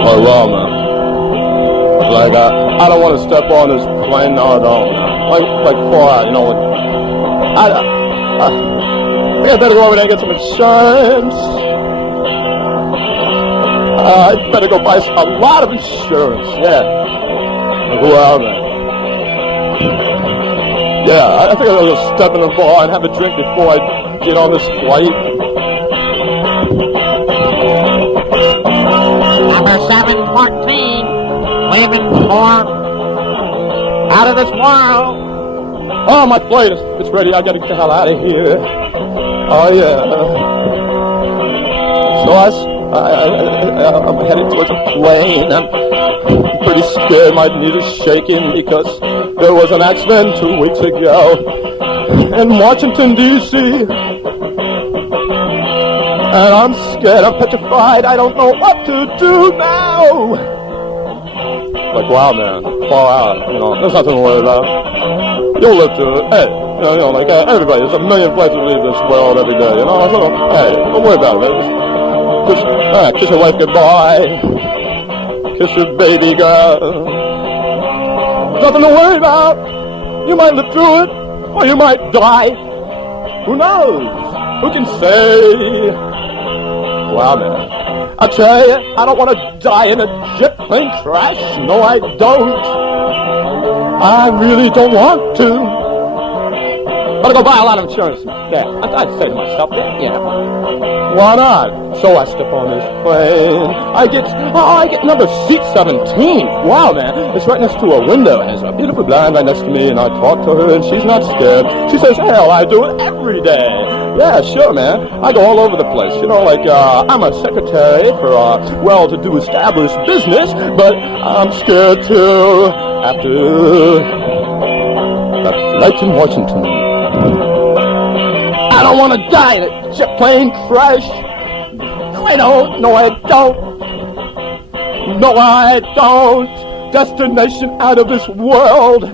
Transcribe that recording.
Oh, well, man. Like, I don't want to step on this plane, no, I don't. Like far out, you know, I think I better go over there and get some insurance. I better go buy a lot of insurance, yeah. Well, man. Yeah, I think I'll just step in the bar and have a drink before I get on this flight. Number 714, leaving for out of this world. Oh, my plane it's ready. I gotta get the hell out of here. Oh, yeah. So I'm headed towards a plane. I'm pretty scared. My knees are shaking because there was an accident 2 weeks ago in Washington, D.C. And I'm scared. I'm petrified. I don't know what to do now. Like, wow, man. Far out. You know, there's nothing to worry about. You'll live through it. Hey, you know, like, everybody, there's a million places to leave this world every day, you know? So, hey, don't worry about it. Kiss your wife goodbye. Kiss your baby girl. Nothing to worry about. You might live through it, or you might die. Who knows? Who can say? Wow, man. I tell you, I don't want to die in a jet plane crash. No, I don't. I really don't want to. Better go buy a lot of insurance. Yeah, I'd say to myself, yeah. Why not? So I step on this plane. I get number seat 17. Wow, man. It's right next to a window. There's a beautiful blonde right next to me, and I talk to her, and she's not scared. She says, hell, I do it every day. Yeah, sure, man. I go all over the place. You know, like, I'm a secretary for a well-to-do established business, but I'm scared to after that flight in Washington. I don't want to die in a jet plane crash. No, I don't. No, I don't. No, I don't. Destination out of this world.